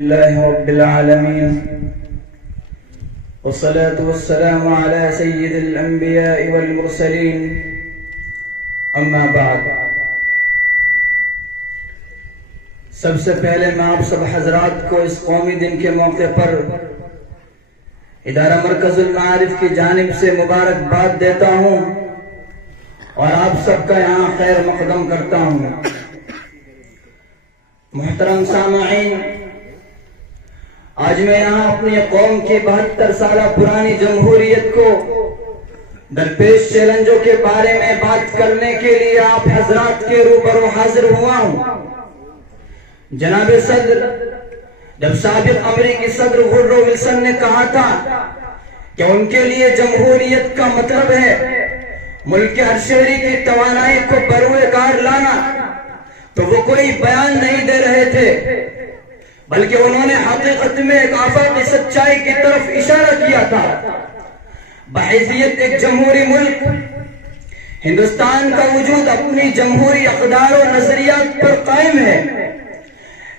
لله رب العالمين والصلاة والسلام على سيد الأنبياء والمرسلين اما بعد. سب سے پہلے میں آپ سب حضرات کو اس قومی دن کے موقع پر ادارہ مرکز المعارف کی جانب سے مبارکباد دیتا ہوں اور آپ سب کا یہاں خیر مقدم کرتا ہوں. محترم سامعین، آج میں یہاں اپنی قوم کی 72 سالہ پرانی جمہوریت کو درپیش چیلنجوں کے بارے میں بات کرنے کے لیے آپ حضرات کے روبرو حاضر ہوا ہوں. جناب صدر، جب سابق امریکی صدر وڈرو ولسن نے کہا تھا کہ ان کے لیے جمہوریت کا مطلب ہے ملک کے ہر شہری کی توانائی کو بروئے کار لانا، تو وہ کوئی بیان نہیں دے رہے تھے، بلکہ انہوں نے حقیقت میں ایک آفاقی سچائی کی طرف اشارہ کیا تھا. بحیثیت ایک جمہوری ملک، ہندوستان کا وجود اپنی جمہوری اقدار و نظریات پر قائم ہے،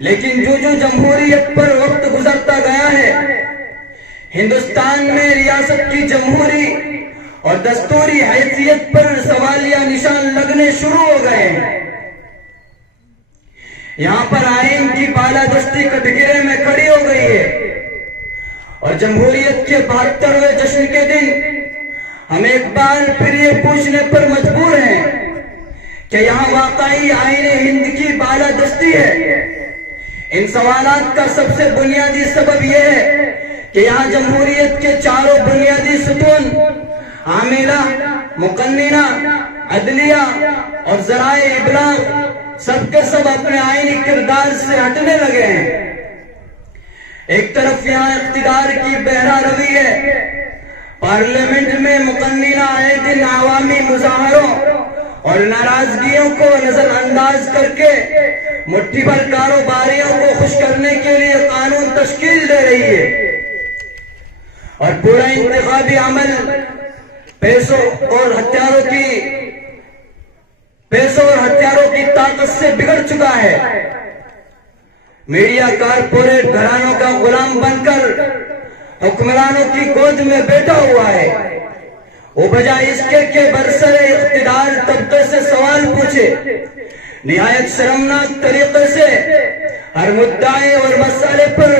لیکن جو جمہوریت پر وقت گزرتا گیا ہے، ہندوستان میں ریاست کی جمہوری اور دستوری حیثیت پر سوالیہ نشان لگنے شروع ہو گئے ہیں. یہاں پر آئین کی بالادستی کٹگرے میں کھڑی ہو گئی ہے، اور جمہوریت کے 72ویں جشن کے دن ہم ایک بار پھر یہ پوچھنے پر مجبور ہیں کہ یہاں واقعی آئین ہند کی بالادستی ہے. ان سوالات کا سب سے بنیادی سبب یہ ہے کہ یہاں جمہوریت کے چاروں بنیادی ستون عاملہ، مقننہ، عدلیہ اور ذرائع ابلاغ سب کے سب اپنے آئینی کردار سے ہٹنے لگے ہیں. ایک طرف یہاں اقتدار کی بہرہ روی ہے، پارلیمنٹ میں مقننہ آئے دن عوامی مظاہروں اور ناراضگیوں کو نظر انداز کر کے مٹھی بھر کاروباریوں کو خوش کرنے کے لیے قانون تشکیل دے رہی ہے، اور پورا انتخابی عمل پیسوں اور ہتھیاروں کی طاقت سے بگڑ چکا ہے. میڈیا کارپوریٹ گھرانوں کا غلام بن کر حکمرانوں کی گود میں بیٹھا ہوا ہے. وہ بجائے اس کے برسر اقتدار طبقے سے سوال پوچھے، نہایت شرمناک طریقے سے ہر مدعے اور مسئلے پر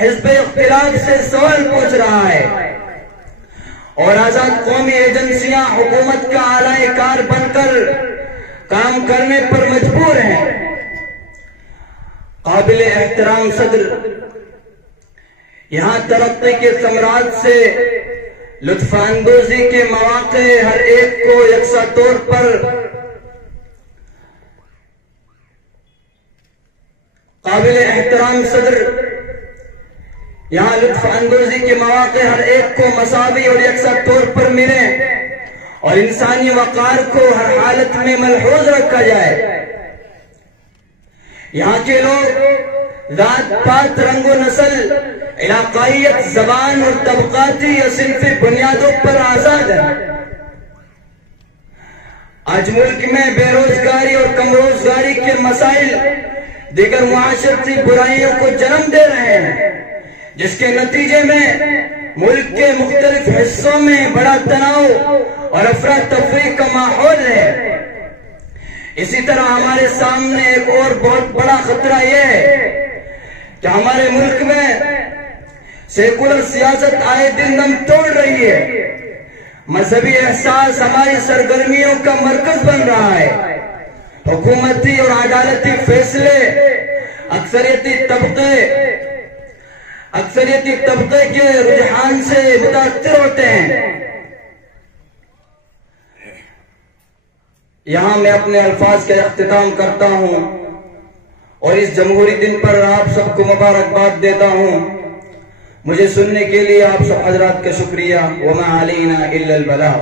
حزب اختلاف سے سوال پوچھ رہا ہے، اور آزاد قومی ایجنسیاں حکومت کا اعلی کار بن کر کام کرنے پر مجبور ہیں. قابل احترام صدر، یہاں ترقی کے ثمرات سے لطف اندوزی کے مواقع ہر ایک کو یکساں طور پر قابل احترام صدر، یہاں لطف اندوزی کے مواقع ہر ایک کو مساوی اور یکساں طور پر ملیں اور انسانی وقار کو ہر حالت میں ملحوظ رکھا جائے. یہاں کے لوگ ذات پات، رنگ و نسل، علاقائیت، زبان اور طبقاتی یا صنفی بنیادوں پر آزاد ہیں. آج ملک میں بے روزگاری اور کم روزگاری کے مسائل دیگر معاشرتی برائیوں کو جنم دے رہے ہیں، جس کے نتیجے میں ملک کے مختلف حصوں میں بڑا تناؤ اور افراتفری کا ماحول ہے. اسی طرح ہمارے سامنے ایک اور بہت بڑا خطرہ یہ ہے کہ ہمارے ملک میں سیکولر سیاست آئے دن دم توڑ رہی ہے. مذہبی احساس ہماری سرگرمیوں کا مرکز بن رہا ہے. حکومتی اور عدالتی فیصلے اکثریتی طبقے کے رجحان سے متاثر ہوتے ہیں. یہاں میں اپنے الفاظ کا اختتام کرتا ہوں اور اس جمہوری دن پر آپ سب کو مبارکباد دیتا ہوں. مجھے سننے کے لیے آپ سب حضرات کا شکریہ. وما علینا الا البلاغ.